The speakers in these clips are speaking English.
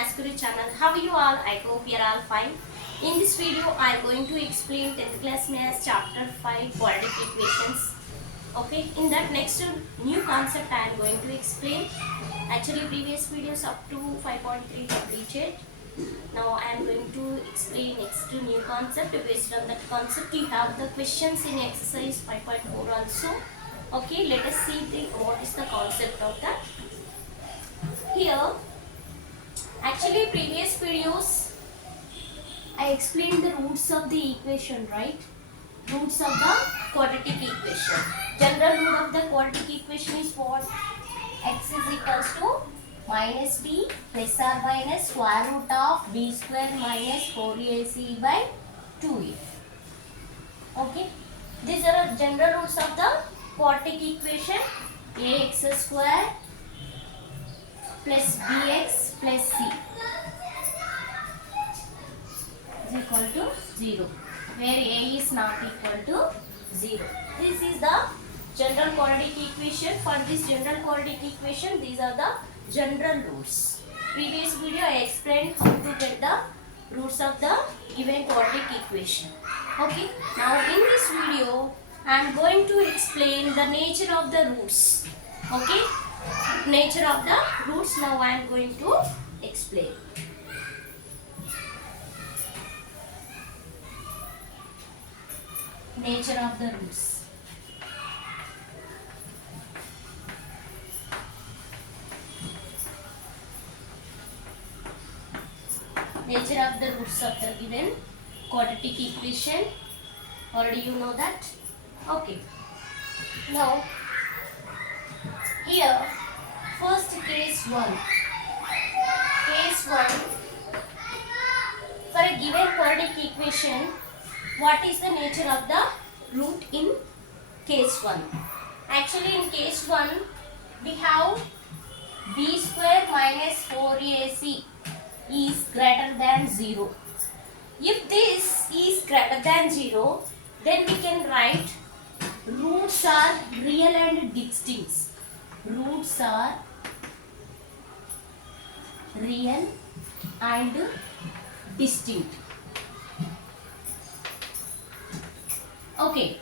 Maths Guru channel. How are you all? I hope you are all fine. In this video, I am going to explain 10th class Maths chapter 5 quadratic equations. Okay, in that next new concept I am going to explain. Actually, previous videos up to 5.3 completed. Now I am going to explain next new concept. Based on that concept, you have the questions in exercise 5.4 also. Okay, let us see what is the concept of that. Here, actually previous videos I explained the roots of the equation, right? Roots of the quadratic equation. General root of the quadratic equation is what? X is equals to minus b plus or minus square root of b square minus 4ac by 2a. Okay, these are general roots of the quadratic equation. Ax square plus bx plus c is equal to 0, where a is not equal to 0. This is the general quadratic equation. For this general quadratic equation, these are the general roots. Previous video I explained how to get the roots of the given quadratic equation. Okay, now in this video I am going to explain the nature of the roots. Okay, nature of the roots now I am going to explain. Nature of the roots. Nature of the roots of the given quadratic equation. Already you know that. Okay. Now, here, first case 1. Case 1. For a given quadratic equation, what is the nature of the root in case 1? Actually, in case 1, we have b square minus 4ac is greater than 0. If this is greater than 0, then we can write roots are real and distinct. Roots are real and distinct. Okay.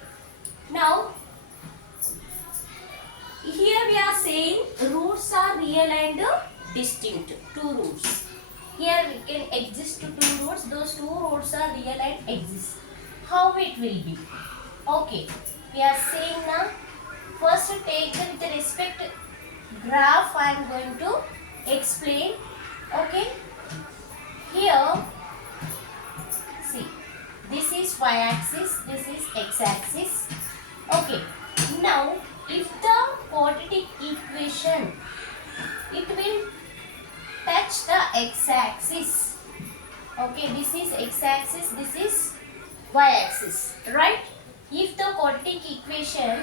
Now, here we are saying roots are real and distinct. Two roots. Here we can exist two roots. Those two roots are real and exist. How it will be? Okay. We are saying now, first take with respect graph I am going to explain. Okay. Here, see, this is y-axis, this is x-axis. Okay. Now, if the quadratic equation, it will touch the x-axis. Okay, this is x-axis, this is y-axis, right? If the quadratic equation,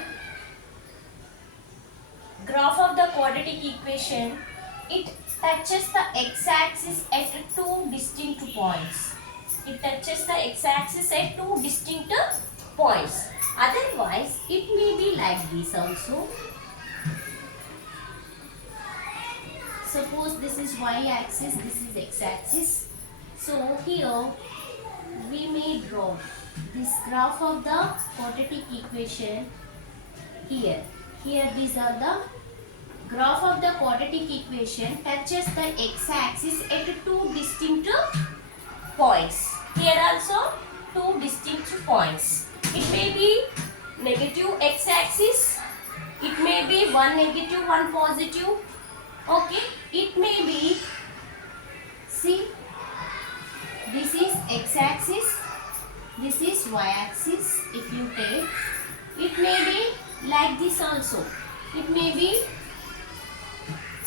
graph of the quadratic equation, it touches the x-axis at two distinct points. It touches the x-axis at two distinct points. Otherwise, it may be like this also. Suppose this is y-axis, this is x-axis. So here we may draw this graph of the quadratic equation here. Here these are the graph of the quadratic equation touches the x-axis at two distinct points. Here also two distinct points. It may be negative x-axis. It may be one negative, one positive. Okay, it may be, see, this is x-axis, this is y-axis. If you take, it may be like this also. It may be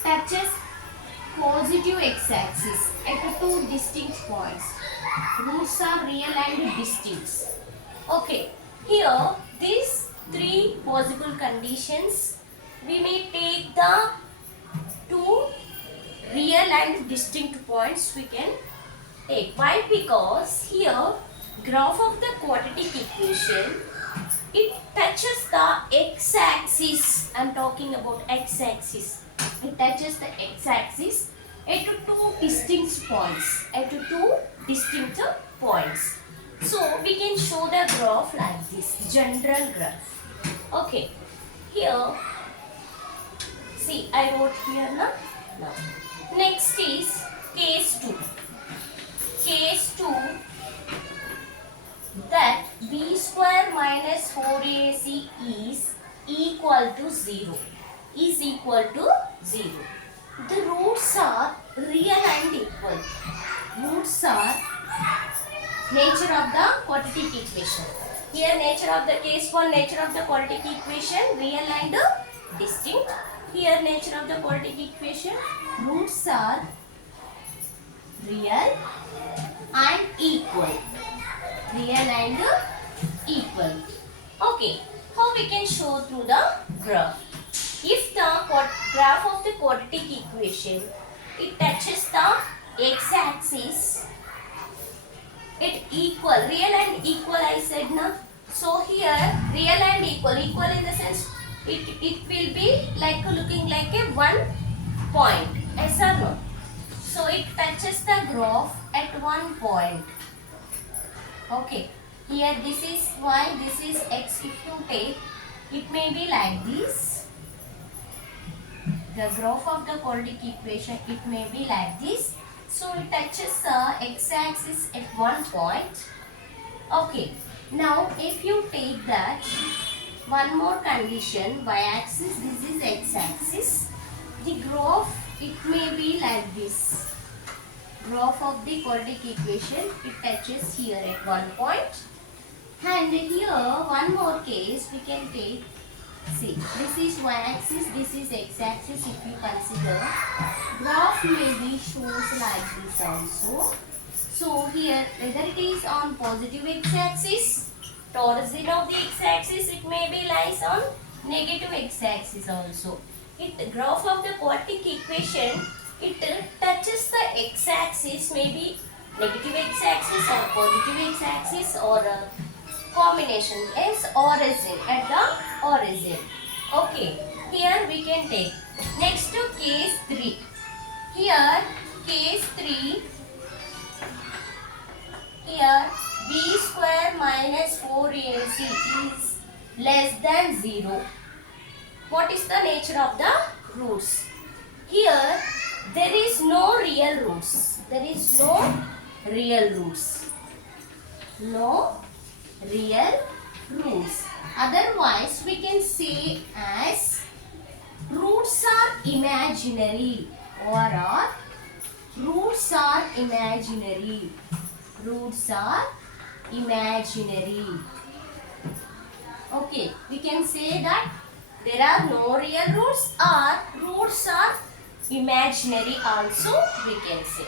touches positive x-axis at two distinct points. Roots are real and distinct. Okay, here these three possible conditions, we may take the two real and distinct points we can take. Why? Because here graph of the quadratic equation, it touches the x-axis. I am talking about x-axis. It touches the x-axis at two distinct points. At two distinct points. So we can show the graph like this, general graph. Okay, here, see I wrote here now. Now, next is case 2. Case 2, that b square minus 4ac is equal to 0. Is equal to 0. The roots are real and equal. Roots are nature of the quadratic equation. Here nature of the case 1, nature of the quadratic equation, real and distinct. Here nature of the quadratic equation, roots are real and equal. Real and equal. Okay, how we can show through the graph? If the graph of the quadratic equation, it touches the x-axis, it equal, real and equal I said na. So here real and equal, equal in the sense it will be like looking like a 1 point, yes or no? So it touches the graph at 1 point. Okay, here this is y, this is x. If you take, it may be like this. The graph of the quadratic equation, it may be like this. So it touches the x-axis at 1 point. Okay, now if you take that, one more condition, y-axis, this is x-axis. The graph, it may be like this. Graph of the quadratic equation, it touches here at 1 point. And here one more case we can take. See, this is y-axis, this is x-axis. If you consider, graph maybe shows like this also. So here, whether it is on positive x-axis, torsion of the x-axis, it may be lies on negative x-axis also. The graph of the quadratic equation, it touches the x-axis, maybe negative x-axis or positive x-axis or a combination, as origin, at the origin. Okay, here we can take. Next to case 3. Here, case 3, here b square minus 4ac is less than 0. What is the nature of the roots? Here, there is no real roots. There is no real roots. No real roots. Otherwise, we can say as roots are imaginary, or roots are imaginary. Roots are imaginary. Okay, we can say that there are no real roots, or roots are imaginary also we can say.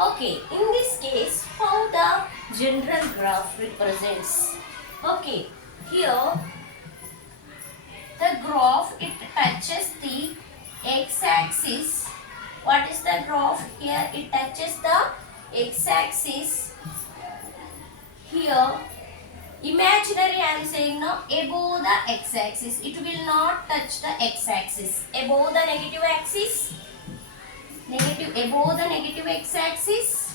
Okay, in this case, how the general graph represents. Okay, here the graph, it touches the x-axis. What is the graph? Here it touches the x-axis. Here imaginary I am saying now, above the x-axis. It will not touch the x-axis. Above the negative axis. Above the negative x-axis,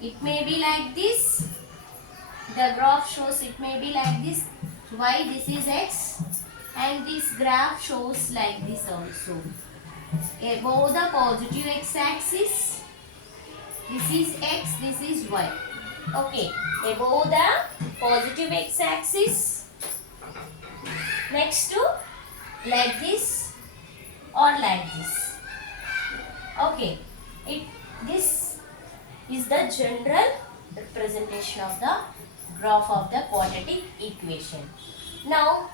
it may be like this. The graph shows it may be like this. Y, this is x, and this graph shows like this also. Above the positive x-axis, this is x, this is y. Okay, above the positive x-axis, next to like this or like this. Okay, this is the general representation of the graph of the quadratic equation. Now,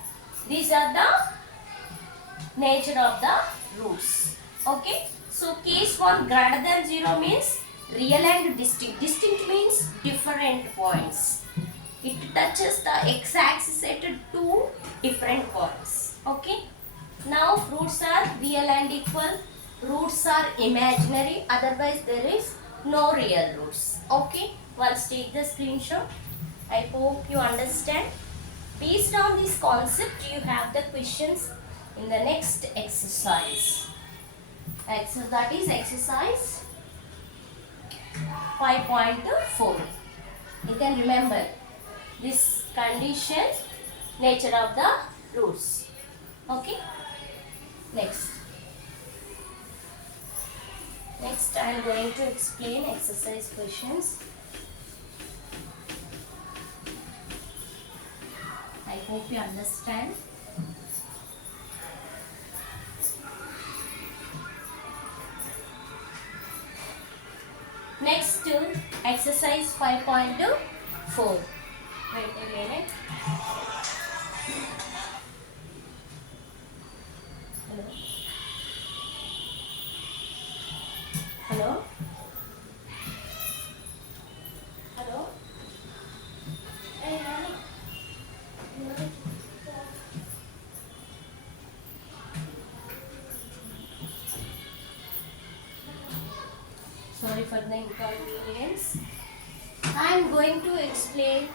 these are the nature of the roots. Okay, so case 1 greater than 0 means real and distinct. Distinct means different points. It touches the x-axis at 2 different points. Okay, now roots are real and equal. Roots are imaginary, otherwise there is no real roots. Okay, once take the screenshot. I hope you understand. Based on this concept, you have the questions in the next exercise. That is exercise 5.4. You can remember this condition, nature of the roots. Okay. Next I am going to explain exercise questions. I hope you understand. Next exercise 5.4. Wait a minute. Hello? Hello? Hey, Nani. Sorry for the inconvenience. I am going to explain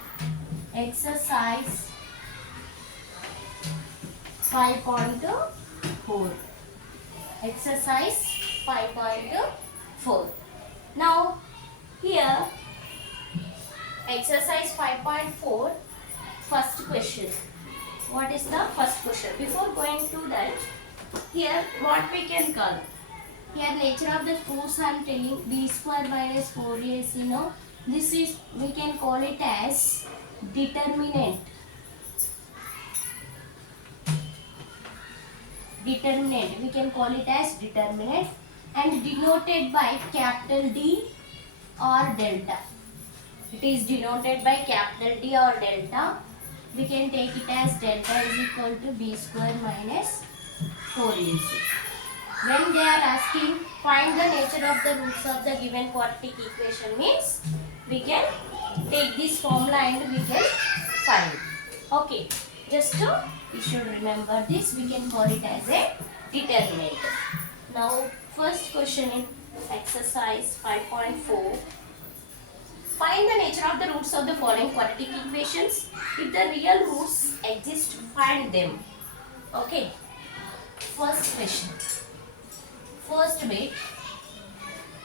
exercise 5.4. Exercise 5.4. Now here exercise 5.4, first question. What is the first question? Before going to that, here what we can call? Here nature of the force I am telling, b square minus 4ac. No, this is, we can call it as determinant. Determinant, we can call it as determinant, and denoted by capital D or delta. It is denoted by capital D or delta. We can take it as delta is equal to b square minus 4ac. When they are asking find the nature of the roots of the given quadratic equation, means we can take this formula and we can find. Okay, just you should remember this. We can call it as a determinant. Now first question in exercise 5.4. Find the nature of the roots of the following quadratic equations. If the real roots exist, find them. Okay. First question. First bit,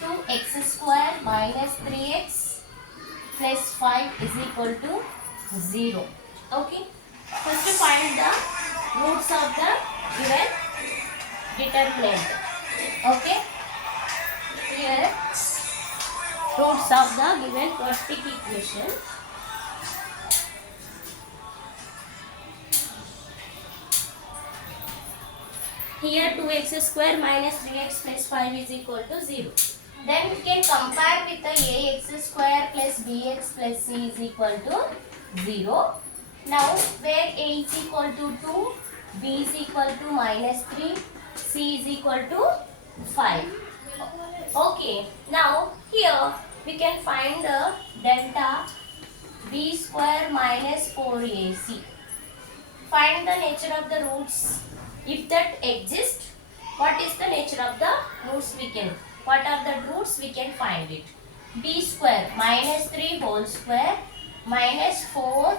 2x square minus 3x plus 5 is equal to 0. Okay. First to find the roots of the given determinant. Okay. Here roots of the given quadratic equation. Here 2x square minus 3x plus 5 is equal to 0. Then we can compare with the ax square plus bx plus c is equal to 0. Now where a is equal to 2, b is equal to minus 3, c is equal to 5. Okay. Now here we can find the delta b square minus 4ac. Find the nature of the roots. If that exists, what is the nature of the roots we can? What are the roots we can find it? B square minus 3 whole square minus 4ac.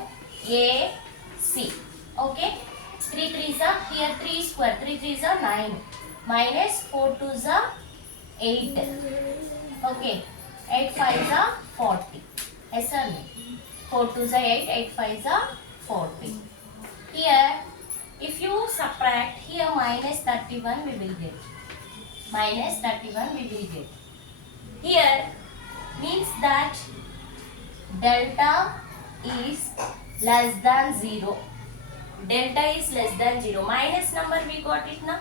Okay. 3 3s are here 3 square. 3 3s are 9 minus 4 2s are 8. Okay. 8 5s are 40. Yes or no? 4 2s are 8. 8 5s are 40. Here if you subtract, here minus 31 we will get. Minus 31 we will get. Here means that delta is less than 0. Delta is less than 0. Minus number we got it now.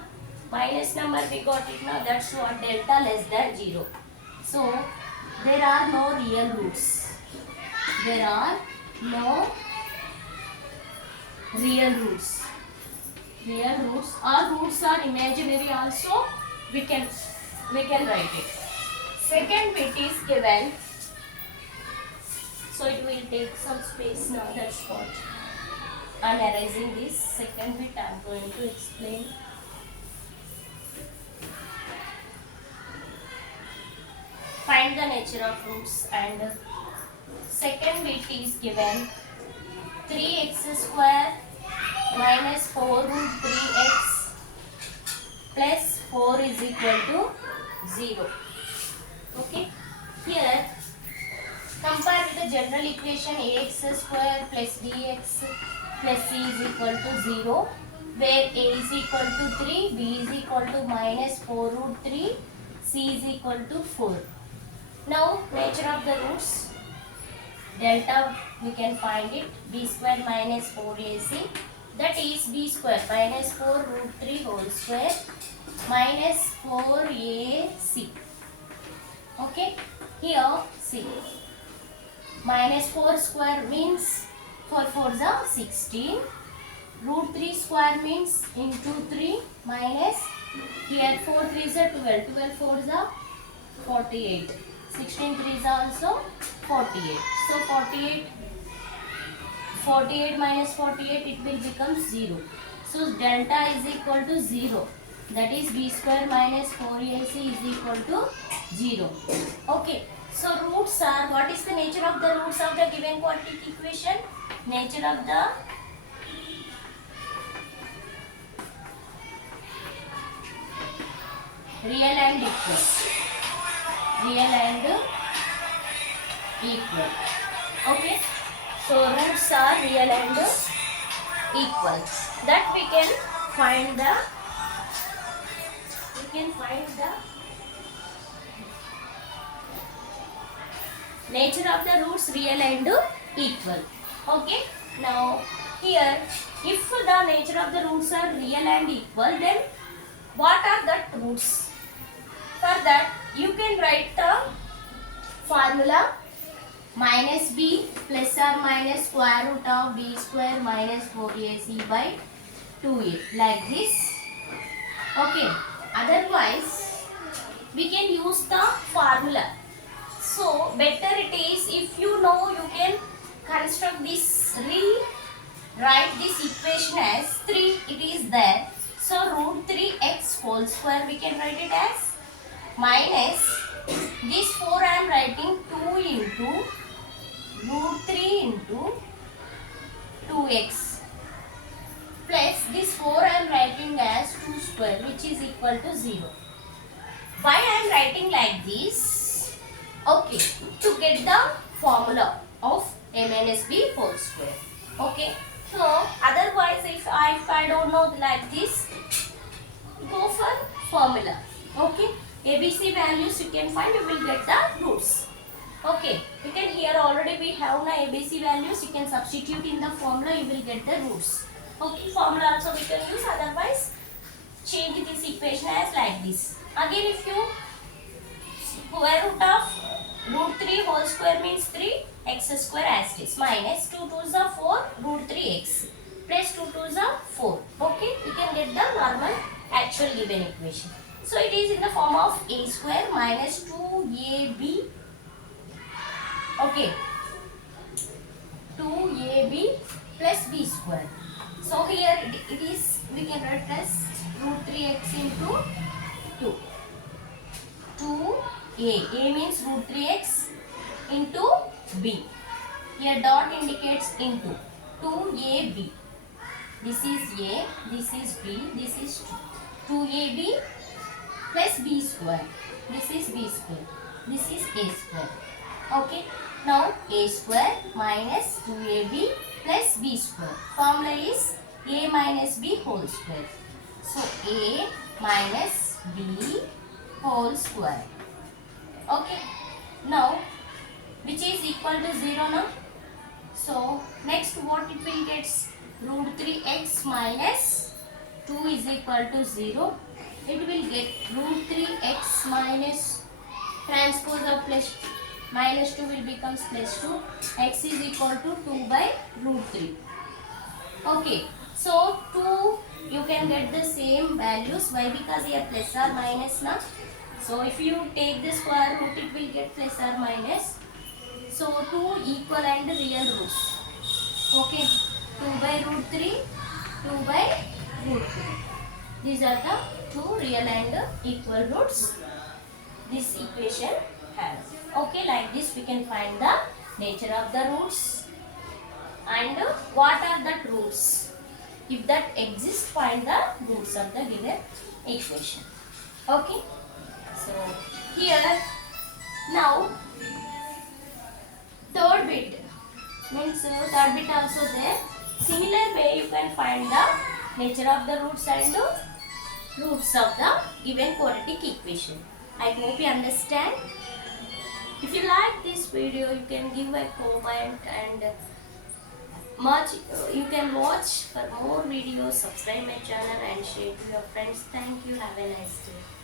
Minus number we got it now. That's what delta less than 0. So there are no real roots. There are no real roots. Real roots or roots are imaginary also, we can write it. Second bit is given, so it will take some space now. That's what I am erasing this. Second bit I am going to explain. Find the nature of roots, and second bit is given 3x square minus 4 root 3x plus 4 is equal to 0. Okay. Here compare with the general equation ax square plus bx plus c is equal to 0, where a is equal to 3, b is equal to minus 4 root 3, c is equal to 4. Now nature of the roots, delta we can find it, b square minus 4ac, that is b square minus 4 root 3 whole square minus 4ac. Okay, here c. Minus 4 square means 4 4s are 16. Root 3 square means into 3 minus, here 4 3s are 12. 12 4s are 48. 16 3s are also 48. So 48 minus 48, it will become 0. So delta is equal to 0. That is b square minus 4ac is equal to 0. Okay. So roots are, what is the nature of the roots of the given quadratic equation? Nature of the real and equal. Real and equal. Okay. So roots are real and equal. That we can find the nature of the roots real and equal. Okay. Now here, if the nature of the roots are real and equal, then what are the roots? For that you can write the formula minus b plus or minus square root of b square minus 4ac by 2a, like this. Okay. Otherwise we can use the formula. So better it is, if you know, you can construct this, rewrite this equation as 3, it is there. So root 3x whole square we can write it as minus this 4 I am writing 2 into root 3 into 2x plus this 4 I am writing as 2 square, which is equal to 0. Why I am writing like this? Okay, to get the formula of a minus b whole square. Okay, so otherwise if I don't know like this, go for formula. Okay, ABC values you can find, you will get the roots. Okay, you can, here already we have the ABC values, you can substitute in the formula, you will get the roots. Okay, formula also we can use, otherwise change this equation as like this. Again, if you square root of root 3 whole square means 3 x square as it is, minus 2 2s are 4 root 3x plus 2 2s are 4. Okay, you can get the normal actual given equation. So it is in the form of a square minus 2ab, okay, 2ab plus b square. So here it is, we can write as root 3x into 2. 2a means root 3x into b. Here dot indicates into 2ab. This is a, this is b, this is 2. 2ab plus b square. This is b square. This is a square. Okay. Now a square minus 2ab plus b square. Formula is a minus b whole square. So a minus b whole square. Okay. Now which is equal to 0 now. So next what it will get? Root 3x minus 2 is equal to 0. It will get root 3x minus transpose of plus minus 2 will becomes plus 2. X is equal to 2 by root 3. Okay. So 2 you can get the same values. Why? Because here plus or minus now. So if you take the square root, it will get plus or minus. So 2 equal and real roots. Okay. 2 by root 3, 2 by root 3. These are the 2 real and equal roots this equation has. Okay, like this we can find the nature of the roots and what are the roots. If that exists, find the roots of the given equation. Okay. So here now third bit means third bit also there. Similar way you can find the nature of the roots and roots of the given quadratic equation. I hope you understand. If you like this video, you can give a comment and much you can watch for more videos. Subscribe my channel and share to your friends. Thank you. Have a nice day.